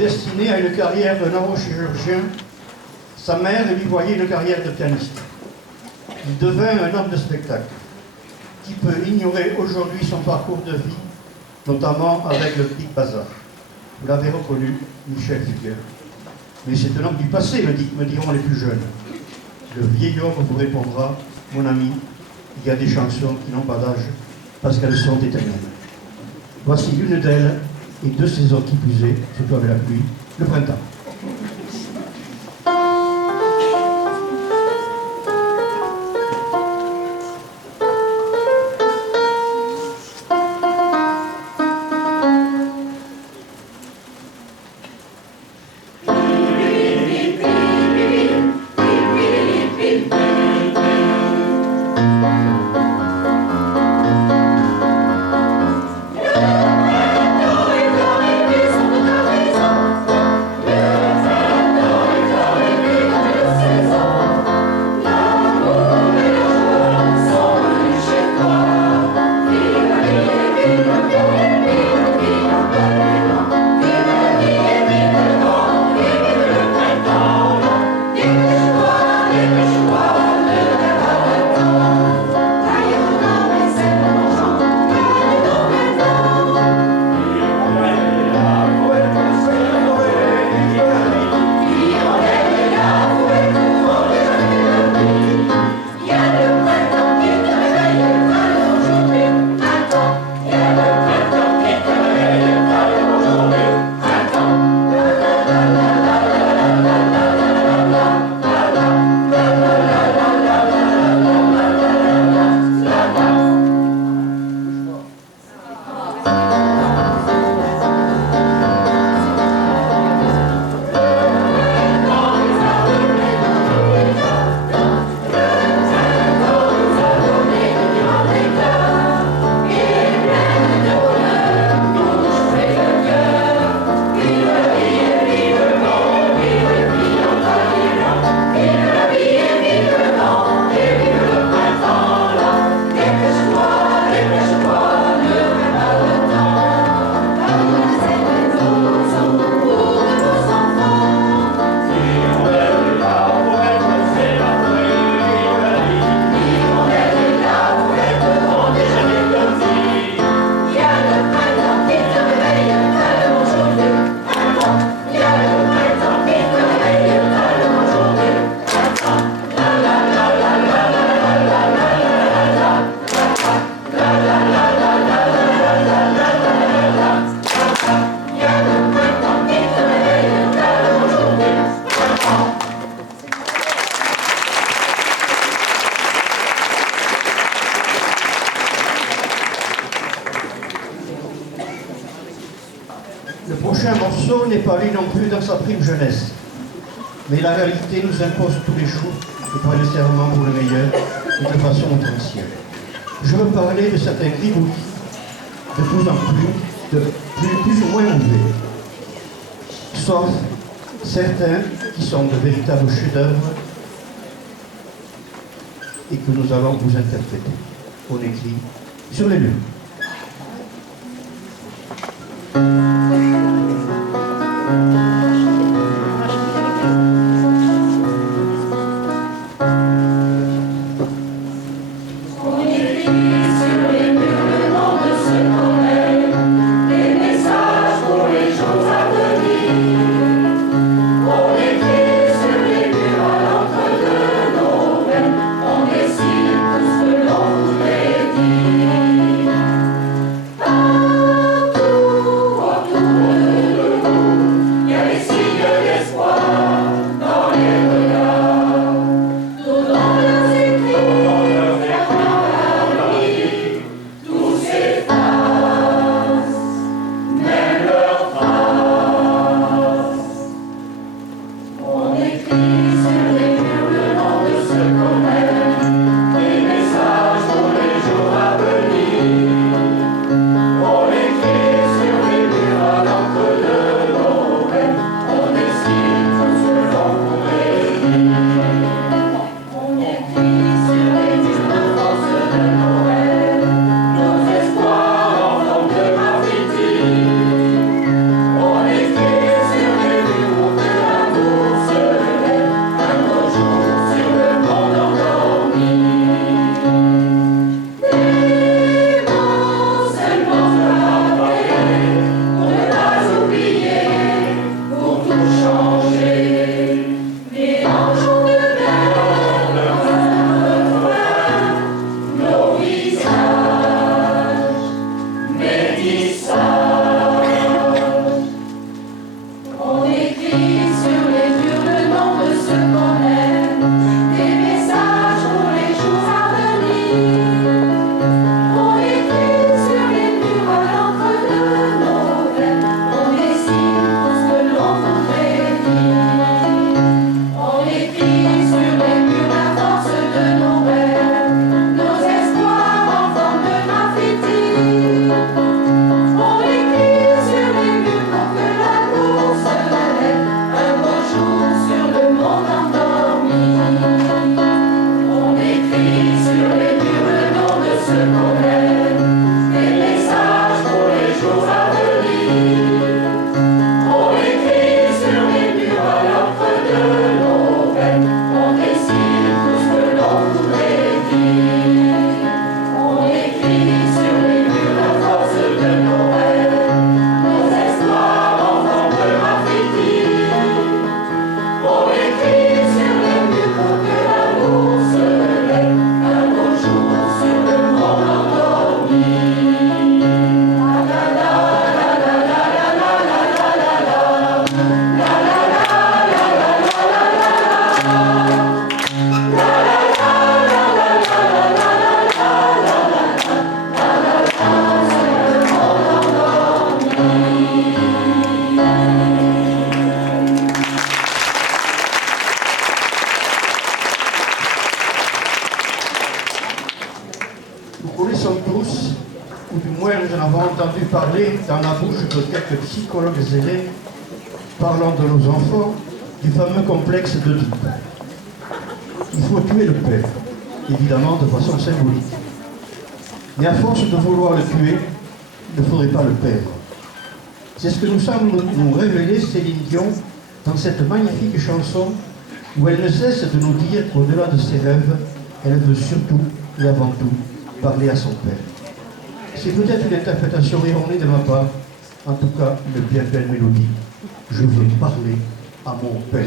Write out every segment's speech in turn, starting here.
destiné à une carrière de neurochirurgien, sa mère lui voyait une carrière de pianiste. Il devint un homme de spectacle. Qui peut ignorer aujourd'hui son parcours de vie, notamment avec le Big Bazar? Vous l'avez reconnu, Michel Fugain. Mais c'est un homme du passé, me diront les plus jeunes. Le vieil homme vous répondra, mon ami, il y a des chansons qui n'ont pas d'âge parce qu'elles sont éternelles. Voici l'une d'elles et deux saisons qui puisaient, surtout avec la pluie, le printemps. Le prochain morceau n'est pas lui non plus dans sa prime jeunesse. Mais la réalité nous impose tous les jours de prendre le serment pour le meilleur et de façon outrancière. Je veux parler de certains gribouillis de plus en plus ou moins ouverts. Sauf certains qui sont de véritables chefs-d'œuvre et que nous allons vous interpréter. On écrit sur les murs. entendu parler dans la bouche de quelques psychologues zélés parlant de nos enfants du fameux complexe d'Oedipe. Il faut tuer le père, évidemment de façon symbolique. Mais à force de vouloir le tuer, il ne faudrait pas le perdre. C'est ce que nous semble nous révéler Céline Dion dans cette magnifique chanson où elle ne cesse de nous dire qu'au-delà de ses rêves, elle veut surtout et avant tout parler à son père. C'est peut-être une interprétation erronée de ma part, en tout cas une bien belle mélodie. Je veux parler à mon père.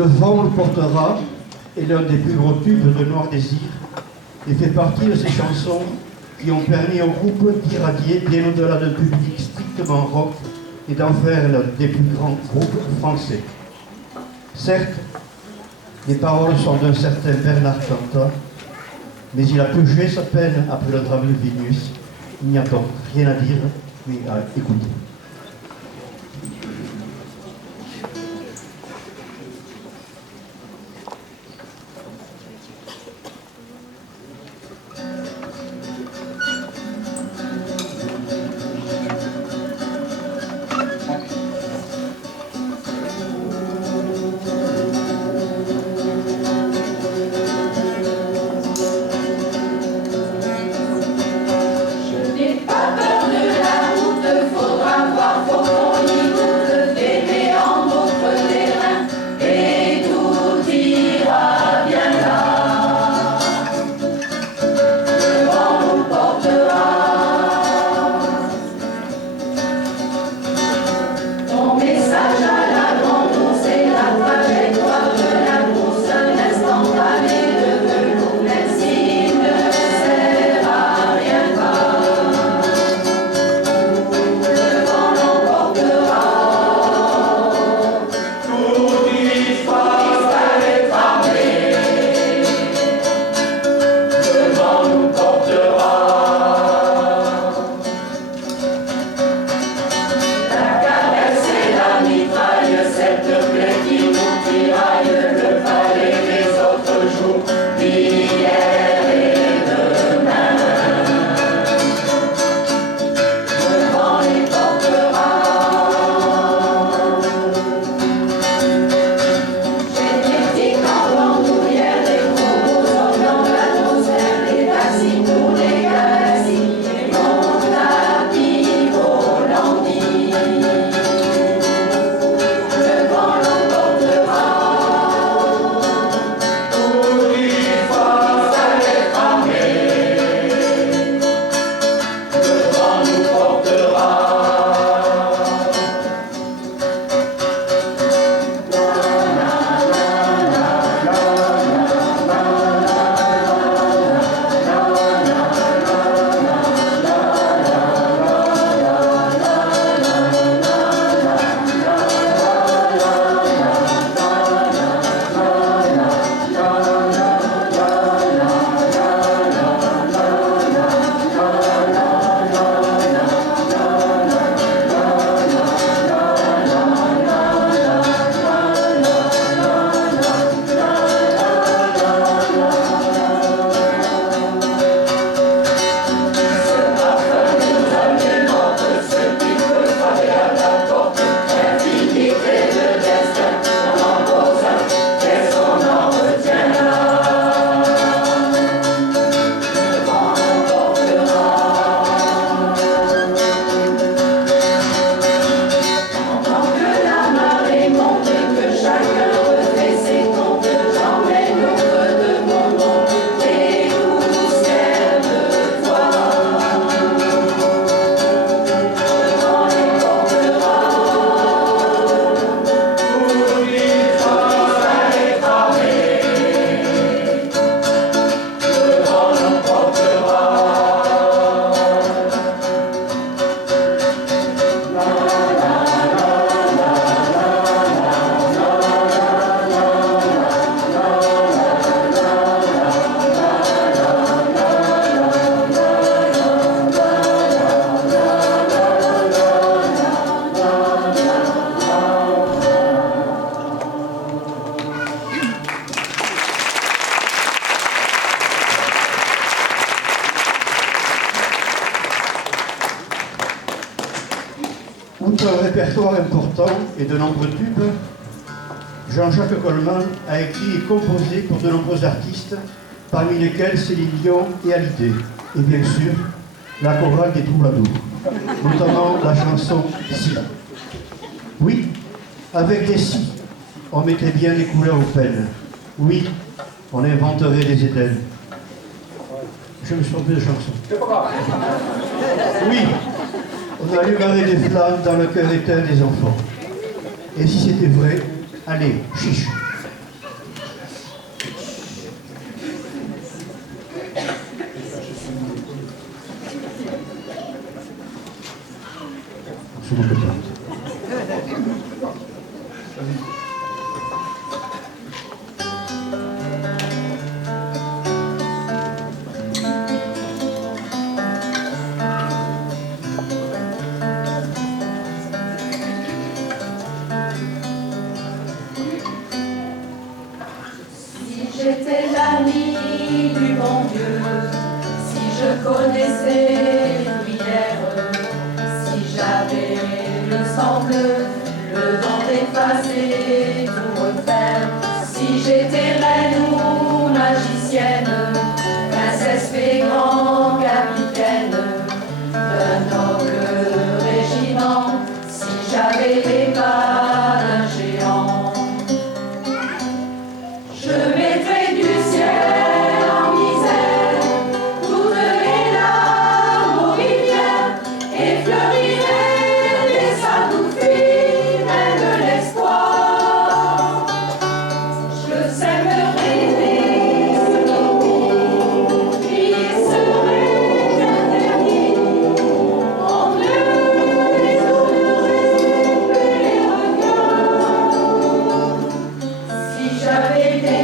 Le vent le portera est l'un des plus gros tubes de Noir Désir et fait partie de ces chansons qui ont permis au groupe d'irradier bien au-delà d'un public strictement rock et d'en faire l'un des plus grands groupes français. Certes, les paroles sont d'un certain Bernard Cantat, mais il a purgé sa peine après le drame de Vénus. Il n'y a donc rien à dire, mais à écouter. Pas peur de la route, faudra Outre un répertoire important et de nombreux tubes, Jean-Jacques Goldman a écrit et composé pour de nombreux artistes, parmi lesquels Céline Dion et Hallyday, et bien sûr la chorale des Troubadours, notamment la chanson « Si ». Oui, avec les si, on mettrait bien les couleurs aux peines. Oui, on inventerait des Édens. Je me suis trompé de chanson. Oui, on allumerait des flammes dans le cœur éteint des enfants. Et si c'était vrai, allez, chiche. J'étais l'ami du bon Dieu, si je connaissais les prières, si j'avais le sang bleu, le don d'effacer, tout refaire, si j'étais reine ou magicienne, princesse fée, grand capitaine, d'un noble régiment, si j'avais les pas d'un géant. Je mettrai du ciel en misère toutes les larmes aux rivières et fleurirai des sables filles, même l'espoir. Je sèmerai des semences qui seraient interdites, en eux les heureux et les regards. Si j'avais des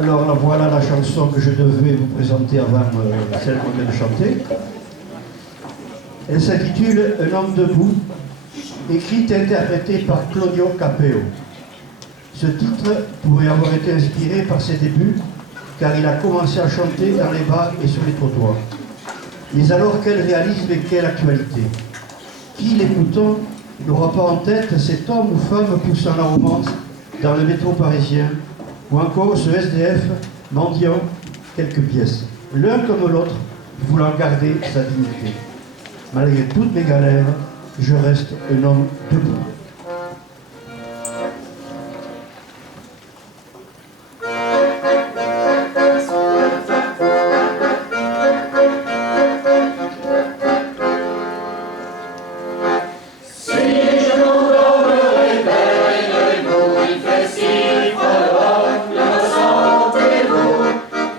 Alors voilà la chanson que je devais vous présenter avant celle qu'on vient de chanter. Elle s'intitule « Un homme debout », écrite et interprétée par Claudio Capeo. Ce titre pourrait avoir été inspiré par ses débuts, car il a commencé à chanter dans les bars et sur les trottoirs. Mais alors quel réalisme et quelle actualité! Qui, l'écoutant, n'aura pas en tête cet homme ou femme poussant la romance dans le métro parisien, ou encore ce SDF mendiant quelques pièces, l'un comme l'autre voulant garder sa dignité. Malgré toutes mes galères, je reste un homme debout.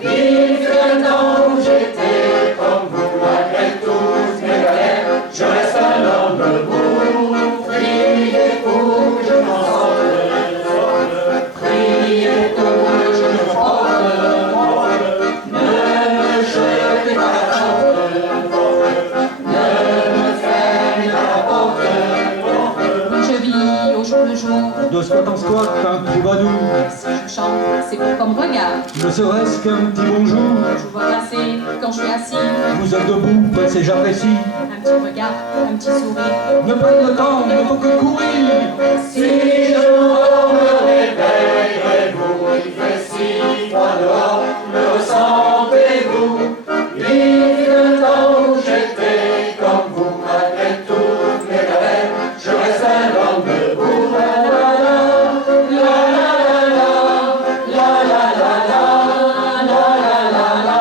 Si si je chante, c'est pour qu'on me regarde. Ne serait-ce qu'un petit bonjour. Je vous vois passer quand je suis assis. Vous êtes debout, c'est j'apprécie. Un petit regard, un petit sourire. Ne perdez le temps, il ne faut que courir. Si je me réveille, vous, il fait si froid dehors, me ressentez-vous? Il fut un temps où j'étais comme vous, malgré toutes mes galères, je reste un homme debout. La la la, la la la la, la la la la.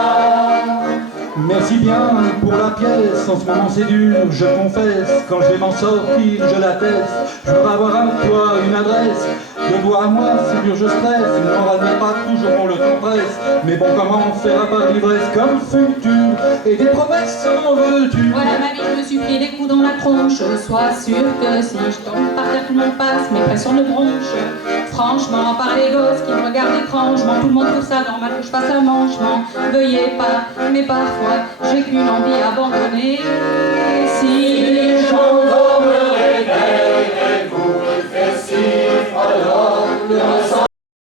Merci bien pour la pièce, en ce moment c'est dur, je confesse. Quand je vais m'en sortir, je l'atteste. Je voudrais avoir un toit, une adresse. De toi à moi, c'est dur, je stresse. Ne m'en ramenez pas toujours, on le compresse. Mais bon, comment faire à part l'ivresse comme futur et des promesses en veux-tu? Voilà ma vie, je me suis pris des coups dans la tronche. Sois sûr que si je tombe par terre, tout le monde passe mes pressions de bronche. Franchement, par les gosses qui me regardent étrangement, tout le monde trouve ça normal que je passe un manchement. Veuillez pas, mais parfois j'ai qu'une envie abandonnée.